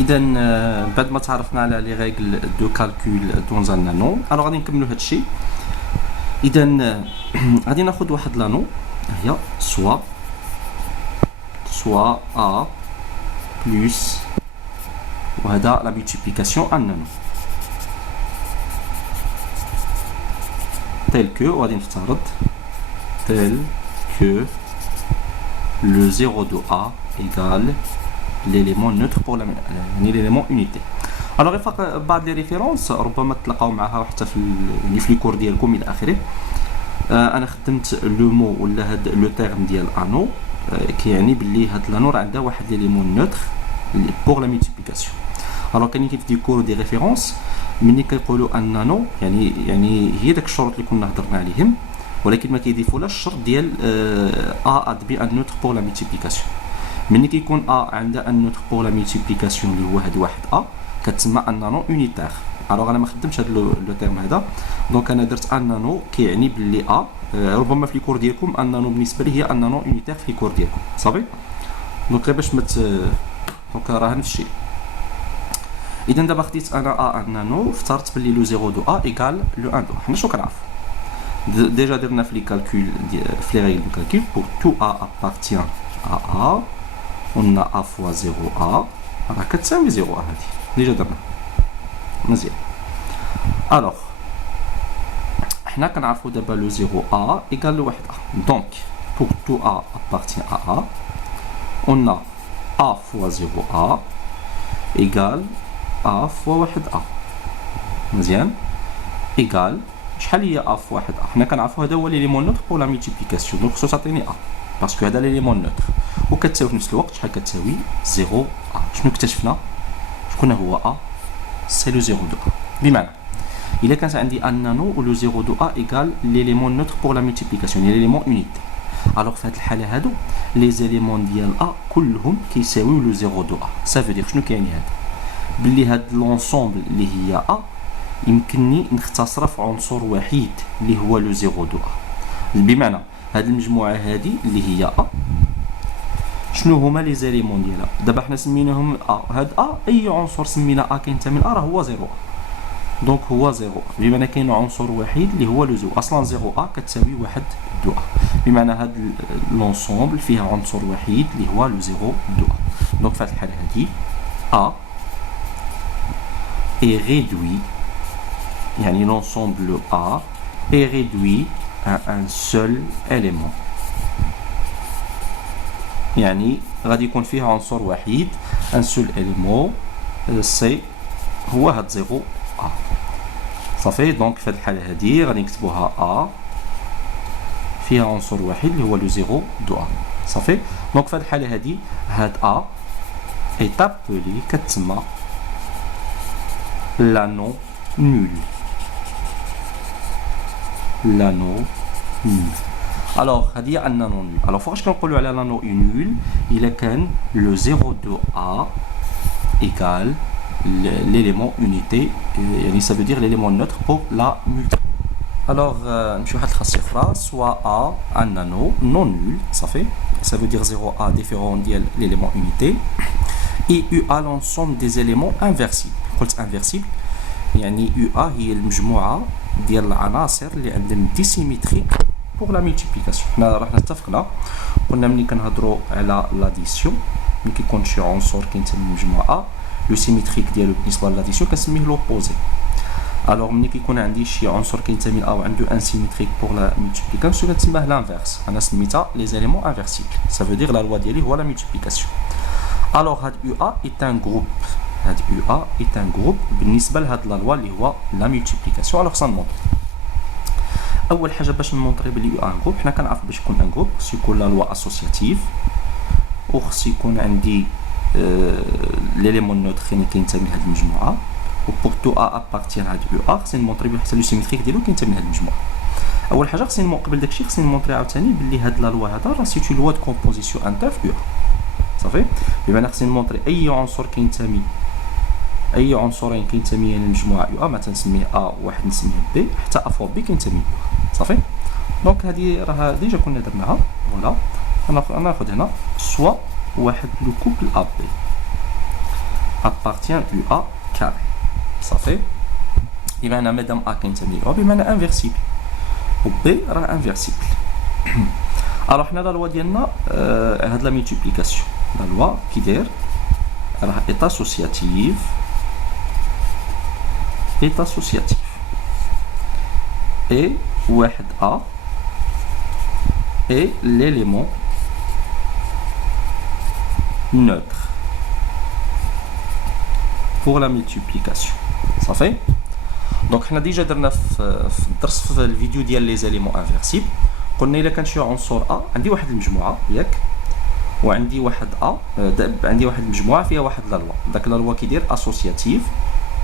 اذا بعد ما تعرفنا على لي ريغل دو كالكول دون ان نانو الوغ غادي نكملوا هذا الشيء. اذا غادي ناخذ واحد لانو هي سوا ا بلس وهذا لا مولتيبليكاسيون ان نانو tel que وغادي نفترض tel que le 0 de A égale l'élément neutre pour l'élément unité. Alors il بعض لي ريفيرونس ربما تلقاو معها حتى في لي كور ديالكم الى اخره. انا خدمت لو مو ولا هاد لو تيرم ديال انو كيعني باللي هاد لانو راه عندها واحد ليليمون نوتر بور لا مولتيبليكاسيون. الوغ كاينين كيف دي كور دي ريفيرونس ملي كيقولوا ان نانو يعني هي داك الشروط اللي كنا هضرنا عليهم، ولكن ما كيضيفولاش الشرط ديال ا ادبي ان نوتر بور لا مولتيبليكاسيون. ملي كيكون ا عندها ان نوتر بور لا مولتيبليكاسيون اللي هو هاد واحد ا كتسمى ان نانو يونيتير. الوغ انا ما خدمتش هاد لو تيرم هذا، دونك انا درت ان نانو كيعني باللي ا ربما في الكور ديالكم ان نانو بالنسبه لي هي ان نانو يونيتير في الكور ديالكم صافي. دونك غير باش دونك راه نفس الشيء. اذا دابا خديت انا ا ان نانو افترضت باللي لو 0 دو ا ايكال لو 1 دو. حنا شنو كنعرفوا ديجا درنا في لي كالكول في لي ريغل دو كالكول بور تو ا ابارتيان ا قلنا ا فوا 0 ا راه كتساوي 0 ا هادي ديجا درنا مزيان. الوغ حنا كنعرفوا دابا لو 0 ا ايكال لو 1 ا. دونك بور تو ا ابارتيان ا قلنا ا فوا 0 ا ايكال ا فوا 1 ا مزيان ايكال شحال هي ا فوا 1 ا. حنا كنعرفوا هذا هو ليليمون نوتر بور لا مولتيبليكاسيون، دونك خصو تعطيني ا باسكو هذا ليليمون نوتر وكتساوي في نفس الوقت شحال كتساوي 0 ا. شنو اكتشفنا؟ شكون هو ا؟ سي لو 0 دو ا. بمعنى الا كانت عندي ان نانو و لو 0 دو ا ايكال ليليمون نوتر بور لا مولتيبليكاسيون يعني ليليمون يونيتي. الوغ في هذه الحاله هادو لي زيليمون ديال ا كلهم كيساويو لو 0 دو ا. سا فو دير شنو كيعني هذا؟ باللي هاد لونسومبل اللي هي ا يمكنني نختصرها في عنصر وحيد اللي هو لو 0 دو ا. بمعنى هاد المجموعه هادي اللي هي ا شنو هما لي زيليمون ديالها؟ دابا حنا سميناهم ا. هاد ا اي عنصر سمينا ا كينتمي ل ا راه هو 0 ا، دونك هو 0 بمعنى كاين عنصر وحيد اللي هو لو 0. اصلا 0 ا كتساوي 1 دو ا، بمعنى هاد لونسومبل فيها عنصر وحيد اللي هو لو 0 دو ا. دونك في هاد الحاله هادي ا est réduit, يعني l'ensemble A est réduit à un seul élément. يعني غادي يكون فيها عنصر وحيد un seul élément سي هو هاد 0 A صافي. دونك في هاد الحالة هادي غادي نكتبوها A فيها عنصر وحيد اللي هو لو 0 دو A صافي. دونك في هاد الحالة هادي هاد A est appelé كتسمى l'anneau nul. L'anneau nul. Alors هذه un anneau nul. Alors فوقاش كنقولوا على l'anneau nul إلا كان le 0 de A égale l'élément unité يعني ça veut dire l'élément neutre pour la multiplication. Alors نمشيو واحد الخاصية أخرى soit A un anneau non nul صافي ça veut dire 0 A différent ديال l'élément unité et U A l'ensemble des éléments inversibles. قلت انفيرسيبل يعني يو ا هي المجموعه ديال العناصر اللي عندهم ديسيميتريك بور لا مولتيبليكاسيون. حنا راه اتفقنا قلنا ملي كنهضروا على لاديسيون ملي كيكون شي عنصر كينتمي للمجموعه ا لو سيميتريك ديالو بالنسبه للاديسيون كنسميه لوبوزي. الوغ ملي كيكون عندي شي عنصر كينتمي ل ا وعنده ان سيميتريك بور لا مولتيبليكاسيون كنسميه لانفيرس. انا سميتها لي زيليمون انفيرسيبل ça veut dire la loi ديالي هو لا مولتيبليكاسيون. الوغ هاد يو ا est un groupe هاد يو ا est un groupe بالنسبه لهاد لا لوا اللي هو لا مولتيبليكاسيون. الوغ سنمونطري اول حاجه باش نمونطري بلي يو ا ان جروب. حنا كنعرف باش يكون ان جروب خصو يكون لا لوا اسوسياتيف وخصو يكون عندي ليليمون نوتر يعني كينتمي لهاد المجموعه و بور تو ا ابارتيان هاد يو ا خصني نمونطري بلي حتى لو سيميتريك ديالو كينتمي لهاد المجموعه. اول حاجه خصني قبل داكشي خصني نمونطري عاوتاني بلي هاد لا لوا هذا راه سيتو لوا دو كومبوزيسيون انتر في يو ا صافي. بمعنى خصني نمونطري اي عنصر كينتمي اي عنصرين كينتميين للمجموعه يو ا مثلا نسميه ا واحد نسميه بي حتى ا فوا بي كينتمي يو ا صافي. دونك هذه راه ديجا كنا درناها فوالا. ناخذ هنا سوا واحد لو كوبل ا بي appartient UA carré صافي بمعنى مادام A كينتمي UA بمعنى انفيرسيبل و B راه انفيرسيبل الوغ حنا لا لوا ديالنا هاد لا مولتيبليكاسيون لا لوا كي داير راه ايت اسوسياتيف et واحد A est l'élément neutre pour la multiplication صافي دونك حنا ديجا درنا في الدرس في الفيديو ديال لي زاليمون انفيرسيبل قلنا الا كان شي عنصر A عندي واحد المجموعه ياك وعندي واحد A عندي واحد المجموعه فيها واحد لا لوا داك لا لوا كيدير اسوسياتيف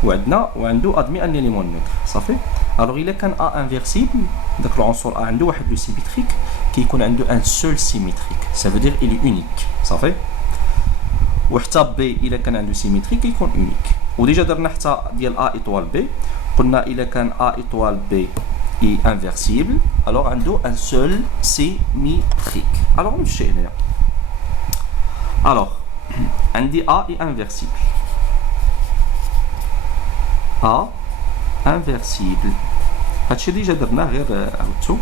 وعنده ادمي ان اليمون نوتر صافي الوغ الا كان A انفيرسيبل داك العنصر A عنده واحد لو سيميتريك كيكون عنده ان سول سيميتريك ça veut dire il est unique صافي وحتى B الا كان عنده سيميتريك يكون unique وديجا درنا حتى ديال A ايطوال B قلنا الا كان A ايطوال B est inversible alors عنده un seul symétrique alors نمشي هنايا alors عندي A est inversible A inversible هادشي ديجا درناه غير عاودتو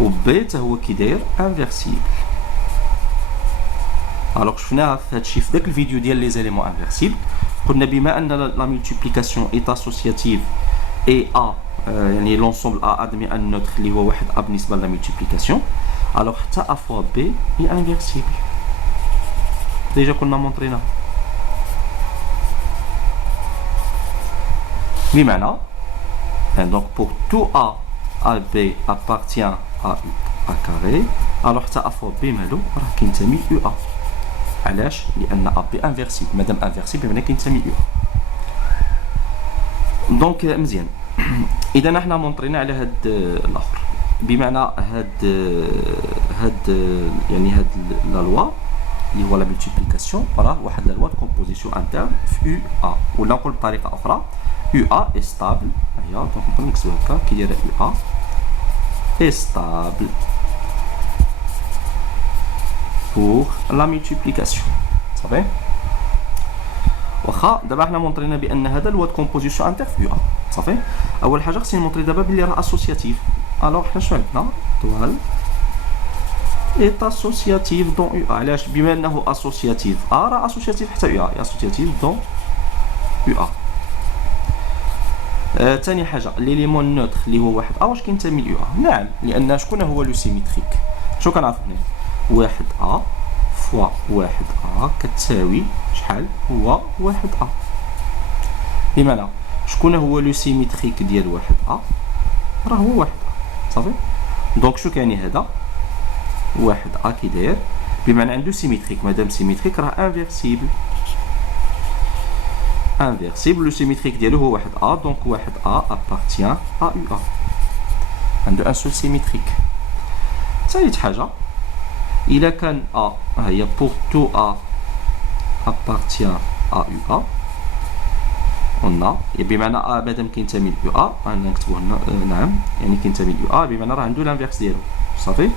و B حتى هو كي داير inversible alors شفناها في هادشي في داك الفيديو ديال لي زاليمون انفيرسيبل قلنا بما ان لا مولتيبليكاسيون ايت اسوسياتيف اي A يعني l'ensemble A admet un neutre اللي هو واحد A بالنسبه لا مولتيبليكاسيون alors حتى A fois B est inversible ديجا كنا مونطريناها بمعنى donc pour tout A AB appartient à A carré alors حتى A fois B مالو راه كينتمي UA علاش لان A B inversible مادام inversible بمعنى كينتمي UA دونك مزيان اذا احنا مونطرينا على هاد الاخر بمعنى هاد يعني هاد لا لوا اللي هو لا مولتيبليكاسيون راه واحد لا لوا كومبوزيسيون انترن في يو ا ولا نقول بطريقه اخرى يو ا اي ستابل هي دونك نقدر نكتبو هكا كي دايره يو ا اي ستابل pour la multiplication صافي واخا دابا حنا مونطرينا بان هذا هو كومبوزيسيون انتر في يو ا صافي اول حاجه خصني نمونطري دابا بلي راه اسوسياتيف الوغ حنا شنو عندنا طوال est associatif dans UA علاش بما انه اسوسياتيف راه اسوسياتيف حتى UA اسوسياتيف dans UA ثاني حاجه ليليمون نوتر اللي هو واحد واش كينتمي ل UA نعم لان شكون هو لو سيميتريك شنو كنعرفوا هنا واحد A فوا واحد A كتساوي شحال هو واحد A بمعنى شكون هو لو سيميتريك ديال واحد A راه هو واحد A صافي دونك شو كيعني هذا واحد A كي داير بمعنى عنده سيميتريك مادام سيميتريك راه انفيرسيبل لو سيميتريك ديالو هو واحد A دونك واحد A appartient à UA عنده ان سول سيميتريك ثالث حاجه إلا كان A هي pour tout A appartient à UA قلنا بمعنى A مادام كينتمي ل UA أنا نكتبو هنا نعم يعني كينتمي ل UA بمعنى راه عنده الانفيرس ديالو صافي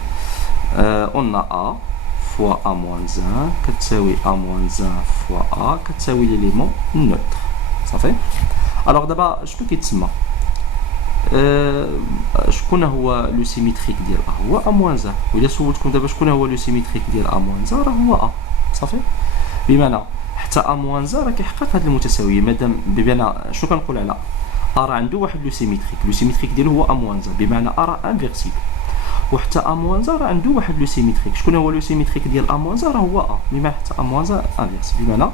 قلنا A fois A moins 1 كتساوي A moins 1 fois A كتساوي ليليمون نوتر صافي الوغ دابا شنو كيتسمى شكون هو لو سيميتريك ديال A هو A moins 1 وإلا سولتكم دابا شكون هو لو سيميتريك ديال A moins 1 راه هو A صافي بمعنى حتى A moins 1 راه كيحقق هاد المتساويه مادام بمعنى شنو كنقول على A راه عنده واحد لو سيميتريك ديالو هو A moins 1 بمعنى A راه انفيرسيبل وحتى A moins 1 راه عنده واحد لو سيميتريك شكون هو لو سيميتريك ديال A moins 1 راه هو A بمعنى حتى A moins 1 انفيرسيبل بمعنى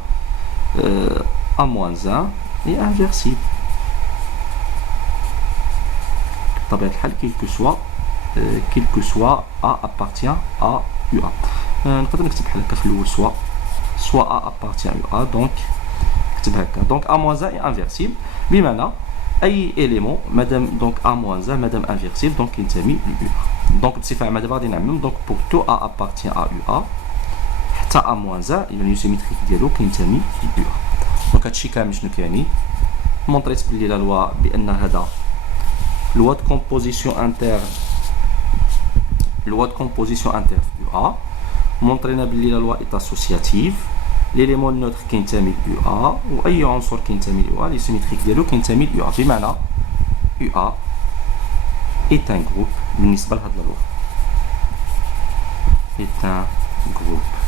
A moins 1 est inversible بطبيعة الحال كيل كو سوا A appartient à UA نقدر نكتب بحال هكا في الاول سوا A appartient à UA دونك نكتب هكا دونك A moins 1 est inversible بمعنى اي اليمون مادام دونك A moins 1 مادام انفيرسيبل دونك كينتمي ل UA دونك بصفة عامة دابا غادي نعمم دونك بور تو A appartient à UA حتى A moins 1 يعني سيميتريك ديالو كينتمي ل UA دونك هادشي كامل شنو كيعني مونطريت بلي لا لوا بان هذا loi de composition interne في UA montrena بلي la loi est associative l'élément neutre كينتمي ل UA واي عنصر كينتمي ل UA لي سيميتريك ديالو كينتمي ل UA بمعنى UA est un groupe بالنسبة لهاد لا لغة est un groupe